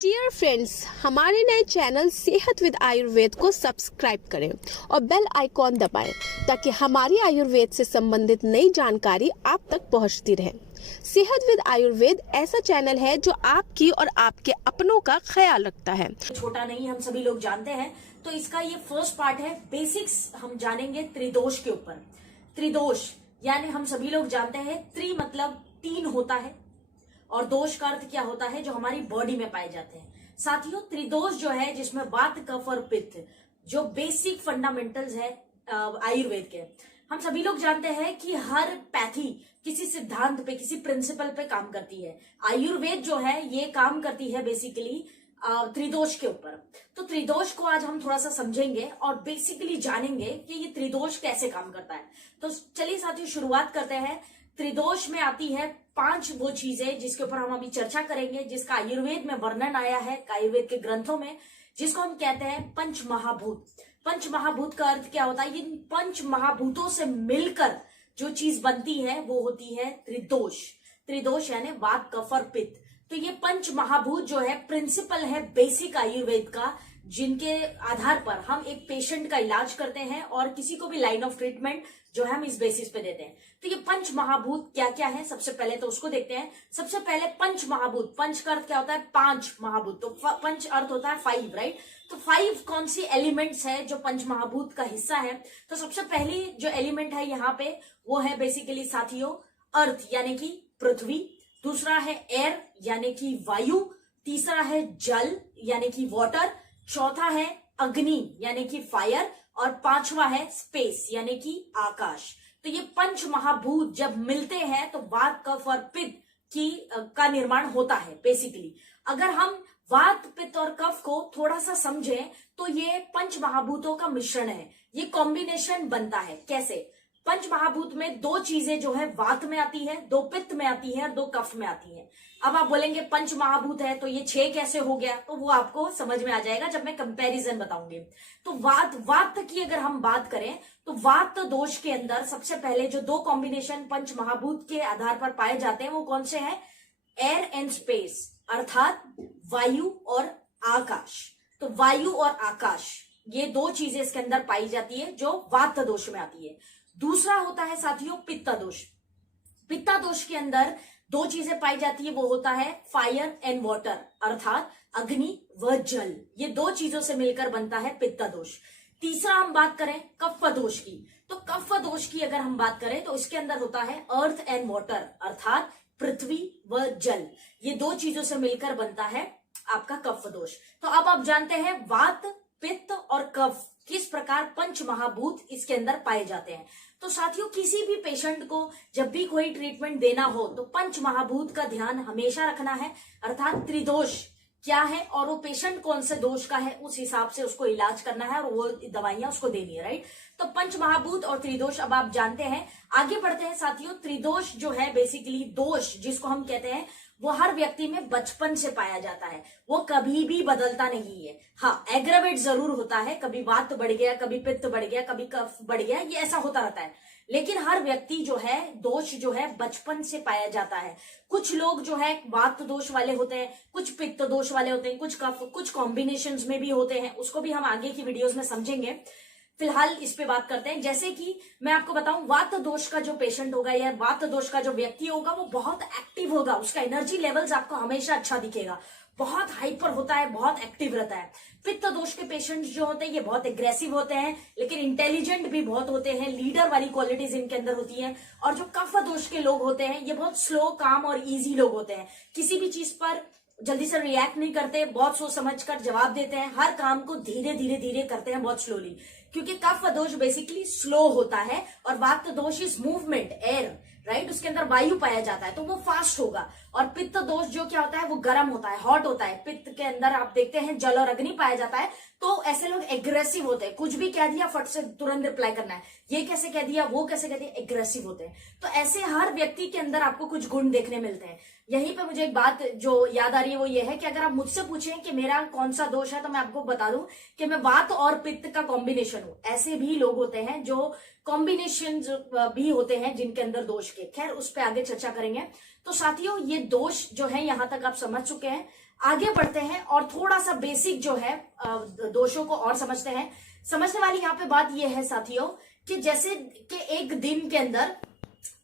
Dear friends, हमारे नए channel सेहत विद आयुर्वेद को सब्सक्राइब करें और बेल आइकॉन दबाएं ताकि हमारी आयुर्वेद से संबंधित नई जानकारी आप तक पहुंचती रहे। सेहत विद आयुर्वेद ऐसा चैनल है जो आपकी और आपके अपनों का ख्याल रखता है। छोटा नहीं, हम सभी लोग जानते हैं। तो इसका ये फर्स्ट पार्ट है, बेसिक्स हम जानेंगे त्रिदोष के ऊपर। त्रिदोष यानी हम सभी लोग जानते हैं त्रि मतलब तीन होता है और दोष का अर्थ क्या होता है, जो हमारी बॉडी में पाए जाते हैं। साथियों, त्रिदोष जो है जिसमें वात, कफ और पित्त, जो बेसिक फंडामेंटल्स है आयुर्वेद के, हम सभी लोग जानते हैं कि हर पैथी किसी सिद्धांत पे, किसी प्रिंसिपल पे काम करती है। आयुर्वेद जो है ये काम करती है बेसिकली त्रिदोष के ऊपर। तो त्रिदोष को आज हम थोड़ा सा समझेंगे और बेसिकली जानेंगे कि ये त्रिदोष कैसे काम करता है। तो चलिए साथियों, शुरुआत करते हैं। त्रिदोष में आती है 5 वो चीजें जिसके ऊपर हम अभी चर्चा करेंगे, जिसका आयुर्वेद में वर्णन आया है, आयुर्वेद के ग्रंथों में, जिसको हम कहते हैं पंच महाभूत। पंच महाभूत का अर्थ क्या होता है? इन पंच महाभूतों से मिलकर जो चीज बनती है वो होती है त्रिदोष। त्रिदोष यानी वात, कफ और पित्त। तो ये पंच महाभूत जो है प्रिंसिपल है बेसिक आयुर्वेद का, जिनके आधार पर हम एक पेशेंट का इलाज करते हैं और किसी को भी लाइन ऑफ ट्रीटमेंट जो है हम इस बेसिस पे देते हैं। तो ये पंच महाभूत क्या क्या है, सबसे पहले तो उसको देखते हैं। सबसे पहले पंच महाभूत, पंच का अर्थ क्या होता है? 5 महाभूत। तो पंच अर्थ होता है 5, राइट? तो 5 कौन सी एलिमेंट्स है जो पंच महाभूत का हिस्सा है? तो सबसे पहली जो एलिमेंट है यहाँ पे वो है बेसिकली साथियों अर्थ यानी कि पृथ्वी। दूसरा है एयर यानी कि वायु। तीसरा है जल यानी कि वाटर। चौथा है अग्नि यानी कि फायर। और 5वां है स्पेस यानी कि आकाश। तो ये पंच महाभूत जब मिलते हैं तो वात, कफ और पित्त का निर्माण होता है बेसिकली। अगर हम वात, पित्त और कफ को थोड़ा सा समझें तो ये पंच महाभूतों का मिश्रण है, ये कॉम्बिनेशन बनता है। कैसे? पंच महाभूत में 2 चीजें जो है वात में आती है, 2 पित्त में आती है और 2 कफ में आती है। अब आप बोलेंगे पंच महाभूत है तो ये 6 कैसे हो गया? तो वो आपको समझ में आ जाएगा जब मैं कंपैरिजन बताऊंगी। तो वात की अगर हम बात करें तो वात दोष के अंदर सबसे पहले जो 2 कॉम्बिनेशन पंच महाभूत के आधार पर पाए जाते हैं वो कौन से हैं? एयर एंड स्पेस, अर्थात वायु और आकाश। तो वायु और आकाश ये 2 चीजें इसके अंदर पाई जाती है जो वात दोष में आती है। दूसरा होता है साथियों पित्ता दोष। पित्ता दोष के अंदर 2 चीजें पाई जाती है, वो होता है फायर एंड वाटर, अर्थात अग्नि व जल। ये 2 चीजों से मिलकर बनता है पित्ता दोष। तीसरा हम बात करें कफ दोष की, तो कफ दोष की अगर हम बात करें तो इसके अंदर होता है अर्थ एंड वाटर, अर्थात पृथ्वी व जल। ये 2 चीजों से मिलकर बनता है आपका कफ दोष। तो अब आप जानते हैं वात, पित्त और कफ किस प्रकार पंच महाभूत इसके अंदर पाए जाते हैं। तो साथियों, किसी भी पेशेंट को जब भी कोई ट्रीटमेंट देना हो तो पंच महाभूत का ध्यान हमेशा रखना है, अर्थात त्रिदोष क्या है और वो पेशेंट कौन से दोष का है उस हिसाब से उसको इलाज करना है और वो दवाइयां उसको देनी है, राइट? तो पंच महाभूत और त्रिदोष अब आप जानते हैं। आगे बढ़ते हैं साथियों। त्रिदोष जो है बेसिकली दोष जिसको हम कहते हैं वो हर व्यक्ति में बचपन से पाया जाता है, वो कभी भी बदलता नहीं है। हाँ, एग्रावेट जरूर होता है, कभी वात बढ़ गया, कभी पित्त बढ़ गया, कभी कफ बढ़ गया, ये ऐसा होता रहता है। लेकिन हर व्यक्ति जो है दोष जो है बचपन से पाया जाता है। कुछ लोग जो है वात दोष वाले होते हैं, कुछ पित्त दोष वाले होते हैं, कुछ कफ, कुछ कॉम्बिनेशंस में भी होते हैं, उसको भी हम आगे की वीडियोस में समझेंगे। फिलहाल इस पे बात करते हैं। जैसे कि मैं आपको बताऊं, वात दोष का जो पेशेंट होगा या वात दोष का जो व्यक्ति होगा वो बहुत एक्टिव होगा, उसका एनर्जी लेवल्स आपको हमेशा अच्छा दिखेगा, बहुत हाइपर होता है, बहुत एक्टिव रहता है। पित्त दोष के पेशेंट्स जो होते हैं ये बहुत एग्रेसिव होते हैं लेकिन इंटेलिजेंट भी बहुत होते हैं, लीडर वाली क्वालिटीज इनके अंदर होती है। और जो कफ दोष के लोग होते हैं ये बहुत स्लो, काम और इजी लोग होते हैं, किसी भी चीज पर जल्दी से रिएक्ट नहीं करते, बहुत सोच समझ कर जवाब देते हैं, हर काम को धीरे धीरे करते हैं, बहुत स्लोली, क्योंकि कफ दोष बेसिकली स्लो होता है और वात दोष इज मूवमेंट, एयर, राइट? उसके अंदर वायु पाया जाता है तो वो फास्ट होगा। और पित्त दोष जो क्या होता है वो गर्म होता है, हॉट होता है। पित्त के अंदर आप देखते हैं जल और अग्नि पाया जाता है, तो ऐसे लोग एग्रेसिव होते हैं, कुछ भी कह दिया फट से तुरंत रिप्लाई करना है, ये कैसे कह दिया, वो कैसे कह दिया, एग्रेसिव होते हैं। तो ऐसे हर व्यक्ति के अंदर आपको कुछ गुण देखने मिलते हैं। यहीं पे मुझे एक बात जो याद आ रही है वो ये है कि अगर आप मुझसे पूछें कि मेरा कौन सा दोष है तो मैं आपको बता दूं कि मैं वात और पित्त का कॉम्बिनेशन हूं। ऐसे भी लोग होते हैं जो कॉम्बिनेशन भी होते हैं जिनके अंदर दोष के, खैर उस पर आगे चर्चा करेंगे। तो साथियों, ये दोष जो है यहां तक आप समझ चुके हैं। आगे बढ़ते हैं और थोड़ा सा बेसिक जो है दोषों को और समझते हैं। समझने वाली यहाँ पे बात यह है साथियों कि जैसे कि एक दिन के अंदर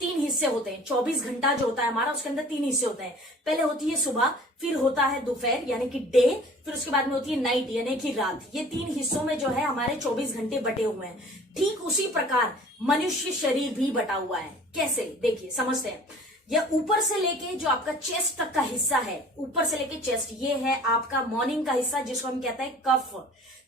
3 हिस्से होते हैं। 24 घंटा जो होता है हमारा, उसके अंदर 3 हिस्से होते हैं। पहले होती है सुबह, फिर होता है दोपहर यानी कि डे, फिर उसके बाद में होती है नाइट यानी कि रात। ये 3 हिस्सों में जो है हमारे 24 घंटे बटे हुए हैं। ठीक उसी प्रकार मनुष्य शरीर भी बटा हुआ है। कैसे, देखिए समझते हैं। यह ऊपर से लेके जो आपका चेस्ट तक का हिस्सा है, ऊपर से लेके चेस्ट, ये है आपका मॉर्निंग का हिस्सा जिसको हम कहते हैं कफ।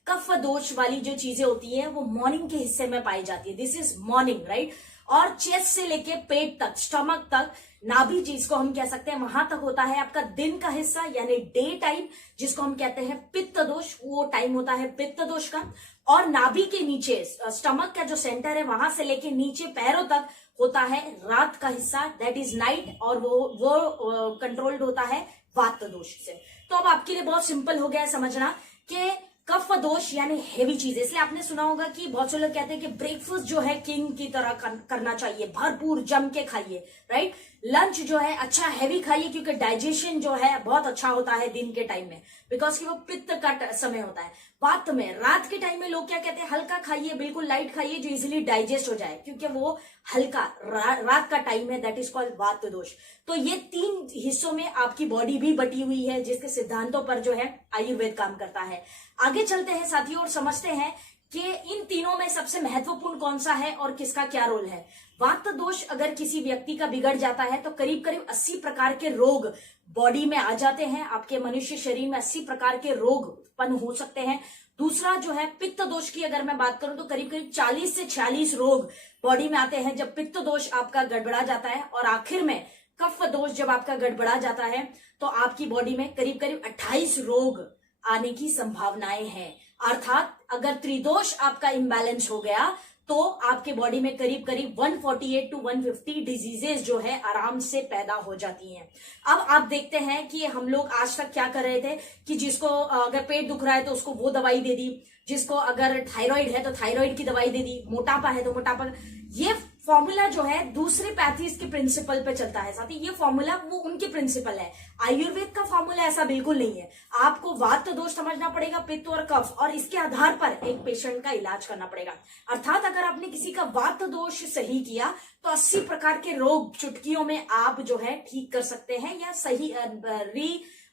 कफ दोष वाली जो चीजें होती है वो मॉर्निंग के हिस्से में पाई जाती है। This is morning, right. और चेस्ट से लेके पेट तक, स्टमक तक, नाभि जिसको हम कह सकते हैं, वहां तक होता है आपका दिन का हिस्सा यानी डे टाइम, जिसको हम कहते हैं पित्त दोष। वो टाइम होता है पित्त दोष का। और नाभि के नीचे स्टमक का जो सेंटर है वहां से लेके नीचे पैरों तक होता है रात का हिस्सा, दैट इज नाइट। और वो कंट्रोल्ड होता है वात दोष से। तो अब आपके लिए बहुत सिंपल हो गया है समझना कि कफ दोष यानी हेवी चीज। इसलिए आपने सुना होगा कि बहुत से लोग कहते हैं कि ब्रेकफास्ट जो है किंग की तरह करना चाहिए, भरपूर जम के खाइए, राइट। लंच जो है अच्छा हैवी खाइए क्योंकि डाइजेशन जो है बहुत अच्छा होता है दिन के टाइम में, बिकॉज कि वो पित्त का समय होता है। वात में, रात के टाइम में लोग क्या कहते हैं, हल्का खाइए, बिल्कुल लाइट खाइए जो इजिली डाइजेस्ट हो जाए, क्योंकि वो हल्का रात का टाइम है, दैट इज कॉल्ड वात दोष। तो ये 3 हिस्सों में आपकी बॉडी भी बटी हुई है, जिसके सिद्धांतों पर जो है आयुर्वेद काम करता है। आगे चलते हैं साथियों और समझते हैं कि इन तीनों में सबसे महत्वपूर्ण कौन सा है और किसका क्या रोल है। वात दोष अगर किसी व्यक्ति का बिगड़ जाता है तो करीब करीब 80 प्रकार के रोग बॉडी में आ जाते हैं। आपके मनुष्य शरीर में 80 प्रकार के रोग उत्पन्न हो सकते हैं। दूसरा जो है पित्त दोष की अगर मैं बात करूं तो करीब करीब 40 से 46 रोग बॉडी में आते हैं जब पित्त दोष आपका गड़बड़ा जाता है। और आखिर में कफ दोष जब आपका गड़बड़ा जाता है तो आपकी बॉडी में करीब करीब 28 रोग आने की संभावनाएं हैं। अर्थात अगर त्रिदोष आपका इम्बैलेंस हो गया तो आपके बॉडी में करीब करीब 148 to 150 डिजीजेस जो है आराम से पैदा हो जाती हैं। अब आप देखते हैं कि हम लोग आज तक क्या कर रहे थे कि जिसको अगर पेट दुख रहा है तो उसको वो दवाई दे दी, जिसको अगर थायराइड है तो थायराइड की दवाई दे दी, मोटापा है तो मोटापा। ये फॉर्मूला जो है दूसरे पैथीज के प्रिंसिपल पे चलता है साथी। ये फॉर्मूला वो उनके प्रिंसिपल है। आयुर्वेद का फॉर्मूला ऐसा बिल्कुल नहीं है। आपको वात दोष समझना पड़ेगा, पित्त और कफ, और इसके आधार पर एक पेशेंट का इलाज करना पड़ेगा। अर्थात अगर आपने किसी का वात दोष सही किया तो 80 प्रकार के रोग चुटकियों में आप जो है ठीक कर सकते हैं, या सही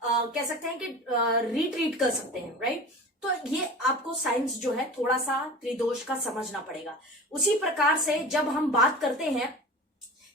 कह सकते हैं कि रीट्रीट कर सकते हैं, राइट। तो ये आपको साइंस जो है थोड़ा सा त्रिदोष का समझना पड़ेगा। उसी प्रकार से जब हम बात करते हैं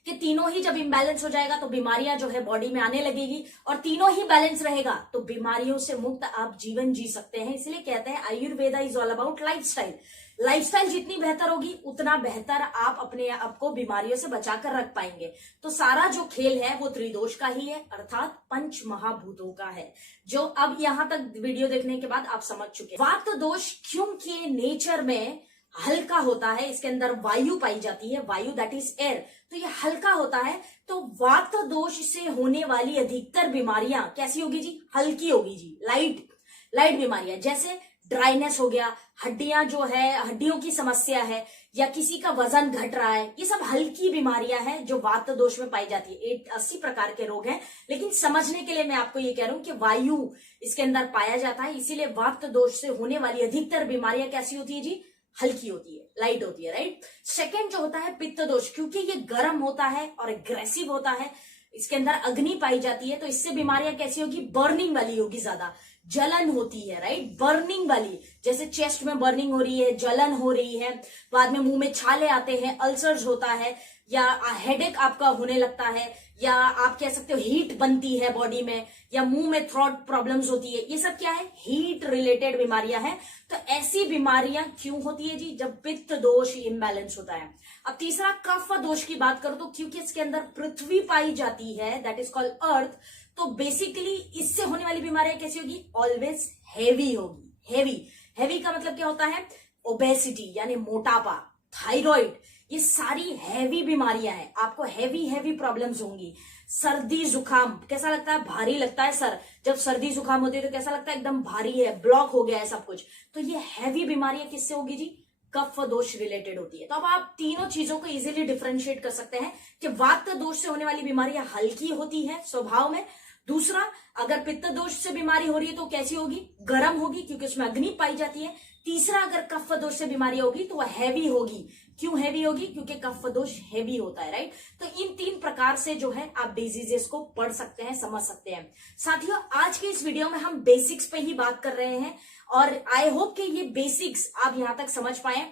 कि तीनों ही जब इम्बैलेंस हो जाएगा तो बीमारियां जो है बॉडी में आने लगेगी, और तीनों ही बैलेंस रहेगा तो बीमारियों से मुक्त आप जीवन जी सकते हैं। इसलिए कहते हैं Ayurveda is all about lifestyle. Lifestyle जितनी बेहतर होगी उतना बेहतर आप अपने आप को बीमारियों से बचाकर रख पाएंगे। तो सारा जो खेल है वो त्रिदोष का ही है, अर्थात पंच महाभूतों का है, जो अब यहां तक वीडियो देखने के बाद आप समझ चुके हैं। वात दोष क्योंकि नेचर में हल्का होता है, इसके अंदर वायु पाई जाती है, वायु दैट इज एयर, तो ये हल्का होता है। तो वात दोष से होने वाली अधिकतर बीमारियां कैसी होगी जी, हल्की होगी जी, लाइट बीमारियां, जैसे ड्राइनेस हो गया, हड्डियां जो है, हड्डियों की समस्या है, या किसी का वजन घट रहा है, ये सब हल्की बीमारियां हैं जो वात दोष में पाई जाती है। 80 प्रकार के रोग हैं, लेकिन समझने के लिए मैं आपको ये कह रहा हूं कि वायु इसके अंदर पाया जाता है, इसीलिए वात दोष से होने वाली अधिकतर बीमारियां कैसी होती है जी, हल्की होती है, लाइट होती है, राइट। सेकेंड जो होता है पित्त दोष, क्योंकि ये गर्म होता है और एग्रेसिव होता है, इसके अंदर अग्नि पाई जाती है, तो इससे बीमारियां कैसी होगी, बर्निंग वाली होगी, ज्यादा जलन होती है, राइट, बर्निंग वाली, जैसे चेस्ट में बर्निंग हो रही है, जलन हो रही है, बाद में मुंह में छाले आते हैं, अल्सर्स होता है, या हेडेक आपका होने लगता है, या आप कह सकते हो हीट बनती है बॉडी में, या मुंह में थ्रोट प्रॉब्लम्स होती है, ये सब क्या है, हीट रिलेटेड बीमारियां हैं। तो ऐसी बीमारियां क्यों होती है जी, जब पित्त दोष इम्बैलेंस होता है। अब तीसरा कफ दोष की बात करो तो क्योंकि इसके अंदर पृथ्वी पाई जाती है, दैट इज कॉल्ड अर्थ, तो बेसिकली इससे होने वाली बीमारियां कैसी होगी, ऑलवेज हेवी होगी। हेवी का मतलब क्या होता है, ओबेसिटी यानी मोटापा, थायराइड, ये सारी हैवी बीमारियां हैं। आपको हैवी प्रॉब्लम्स होंगी। सर्दी जुकाम, कैसा लगता है, भारी लगता है सर, जब सर्दी जुकाम होती है तो कैसा लगता है, एकदम भारी है, ब्लॉक हो गया है सब कुछ। तो ये हैवी बीमारियां किससे होगी जी, कफ दोष रिलेटेड होती है। तो अब आप तीनों चीजों को इजीली डिफरेंशिएट कर सकते हैं कि वात दोष से होने वाली बीमारियां हल्की होती है स्वभाव में, दूसरा, अगर पित्त दोष से बीमारी हो रही है तो कैसी होगी? गर्म होगी, क्योंकि उसमें अग्नि पाई जाती है। तीसरा, अगर कफ दोष से बीमारी होगी तो वह हैवी होगी। क्यों हैवी होगी? क्योंकि कफ दोष हैवी होता है, राइट। तो इन 3 प्रकार से जो है आप डिजीजेस को पढ़ सकते हैं, समझ सकते हैं। साथियों, आज के इस वीडियो में हम बेसिक्स पे ही बात कर रहे हैं और आई होप कि ये बेसिक्स आप यहां तक समझ पाए।